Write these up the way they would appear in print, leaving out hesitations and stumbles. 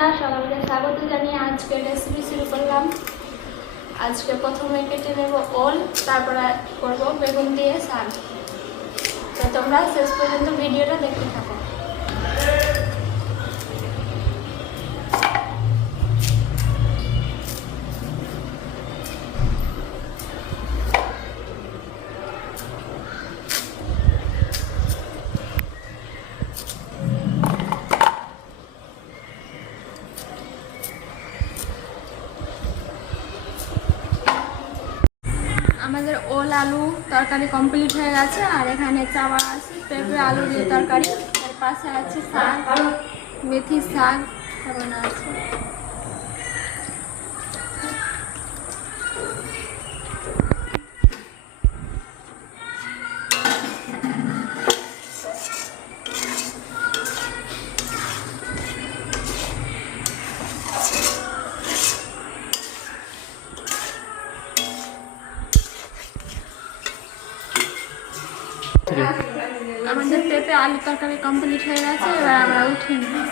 বন্ধুরা সকলকে স্বাগত জানিয়ে আজকে রেসিপি শুরু করলাম। আজকে প্রথমে কেটে নেব ওল, তারপরে করব বেগুন দিয়ে শাক। তো তোমরা শেষ পর্যন্ত ভিডিওটা দেখতে থাকো। আমাদের ওল আলু তরকারি কমপ্লিট হয়ে গেছে, আর এখানে চাওয়া আছে পেঁপে আলু দিয়ে তরকারি, তার পাশে আছে শাক, মেথির শাক বানা আছে। আমাদের পেঁপে আলু তরকারি কমপ্লিট হয়ে গেছে, এবার আমরা উঠে নিই।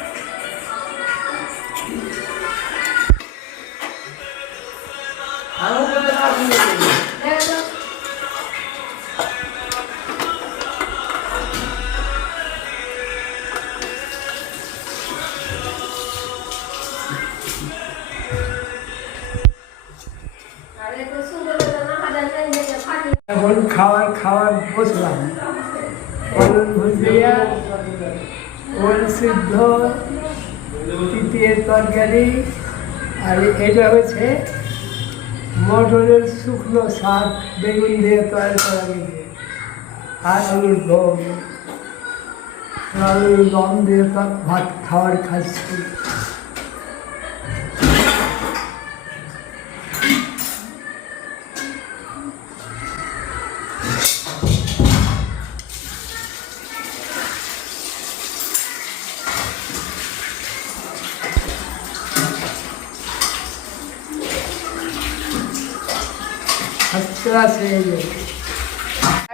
এখন খাওয়ার বসলাম। ওল ভুজিয়া, ওল সিদ্ধ, তিতির তরকারি, আর এটা হচ্ছে মটরের শুকনো শাক বেগুন দিয়ে তৈরি করা গেছে, আর আলুর দম দিয়ে ভাত খাওয়ার খাচ্ছি।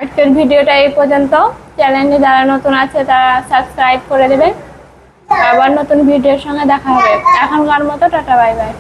আজকের ভিডিওটা এই পর্যন্ত। চ্যানেলে যারা নতুন আছে তারা সাবস্ক্রাইব করে দেবেন। আবার নতুন ভিডিওর সঙ্গে দেখা হবে। এখনকার মতো টাটা, বাই বাই।